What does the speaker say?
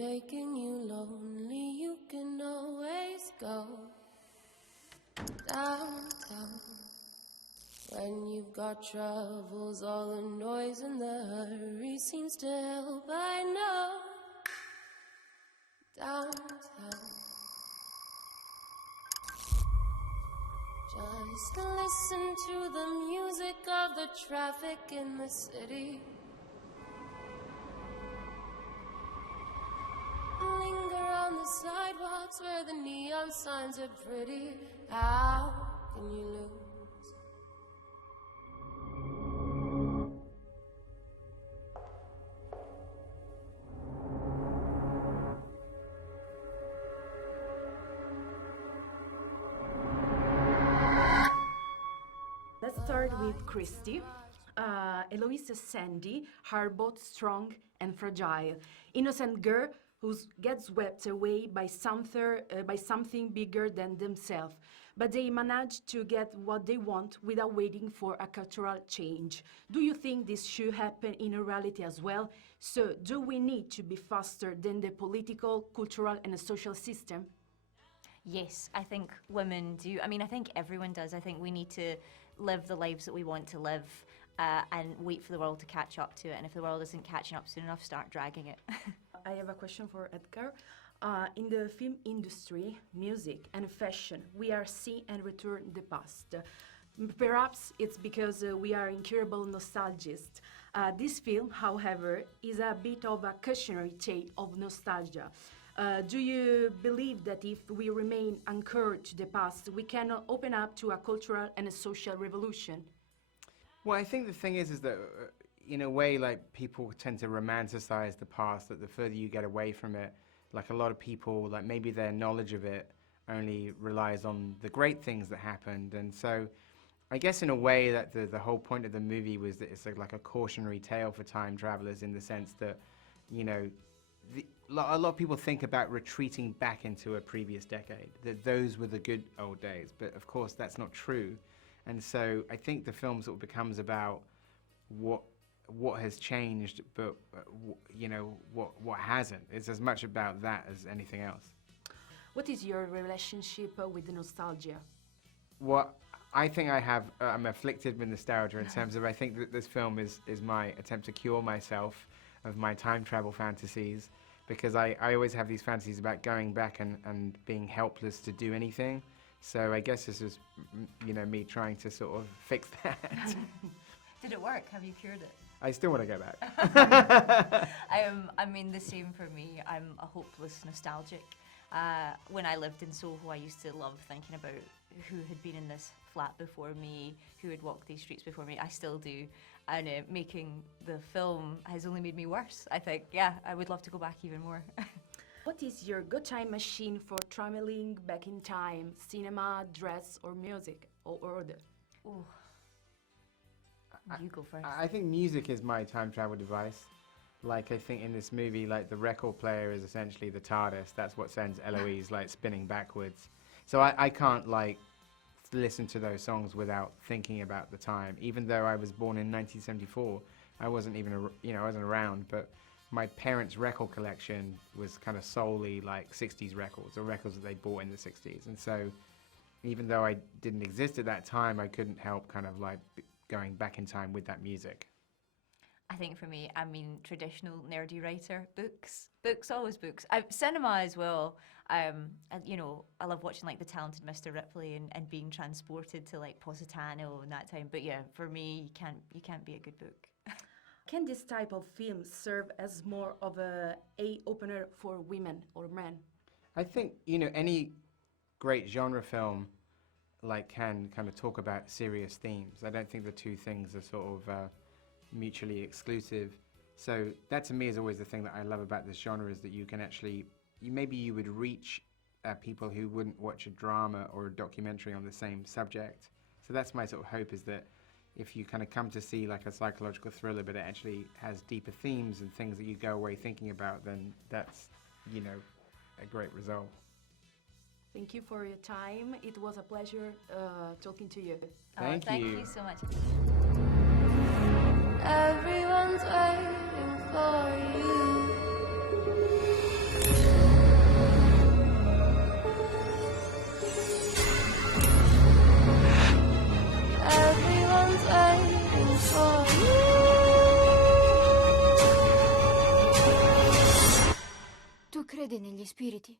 making you lonely, you can always go downtown. When you've got troubles, all the noise and the hurry seems to help, I know. Downtown. Just listen to the music of the traffic in the city. Linger on the sidewalks where the neon signs are pretty. How can you lose? Let's start with Krysty. Eloise and Sandy are both strong and fragile. Innocent girl who gets swept away by something bigger than themselves. But they manage to get what they want without waiting for a cultural change. Do you think this should happen in reality as well? So, do we need to be faster than the political, cultural, and social system? Yes, I think women do. I mean, I think everyone does. I think we need to live the lives that we want to live and wait for the world to catch up to it. And if the world isn't catching up soon enough, start dragging it. I have a question for Edgar. In the film industry, music and fashion, we are seeing and return the past. Perhaps it's because we are incurable nostalgists. This film, however, is a bit of a cautionary tale of nostalgia. Do you believe that if we remain anchored to the past, we cannot open up to a cultural and a social revolution? Well, I think the thing is that in a way, like, people tend to romanticize the past, that the further you get away from it, like, a lot of people, like, maybe their knowledge of it only relies on the great things that happened. And so I guess in a way that the whole point of the movie was that it's like a cautionary tale for time travelers, in the sense that, you know, a lot of people think about retreating back into a previous decade, that those were the good old days, but of course that's not true. And so I think the film sort of becomes about what has changed, but you know, what hasn't. It's as much about that as anything else. What is your relationship with the nostalgia? Well, I think I'm afflicted with nostalgia in terms of, I think that this film is my attempt to cure myself of my time travel fantasies, because I always have these fantasies about going back and being helpless to do anything. So I guess this is, you know, me trying to sort of fix that. Did it work? Have you cured it? I still want to go back. I mean, the same for me. I'm a hopeless nostalgic. When I lived in Soho, I used to love thinking about who had been in this flat before me, who had walked these streets before me. I still do. And making the film has only made me worse, I think. Yeah, I would love to go back even more. What is your go-time machine for traveling back in time? Cinema, dress, or music, or other? Ooh. You go first. I think music is my time travel device. Like, I think in this movie, like, the record player is essentially the TARDIS. That's what sends Eloise, like, spinning backwards. So I can't, like, listen to those songs without thinking about the time. Even though I was born in 1974, I wasn't even, I wasn't around, but my parents' record collection was kind of solely like 60s records, or records that they bought in the 60s. And so even though I didn't exist at that time, I couldn't help kind of like going back in time with that music. I think for me, I mean, traditional nerdy writer, books, always books. Cinema as well. You know, I love watching like The Talented Mr. Ripley and being transported to like Positano and that time. But yeah, for me, you can't beat a good book. Can this type of film serve as more of a eye-opener for women or men? I think, you know, any great genre film like can kind of talk about serious themes. I don't think the two things are sort of mutually exclusive. So that to me is always the thing that I love about this genre, is that you can actually, maybe you would reach people who wouldn't watch a drama or a documentary on the same subject. So that's my sort of hope, is that if you kind of come to see like a psychological thriller, but it actually has deeper themes and things that you go away thinking about, then that's, you know, a great result. Thank you for your time. It was a pleasure talking to you. Thank you so much. Everyone's waiting for you. gli spiriti.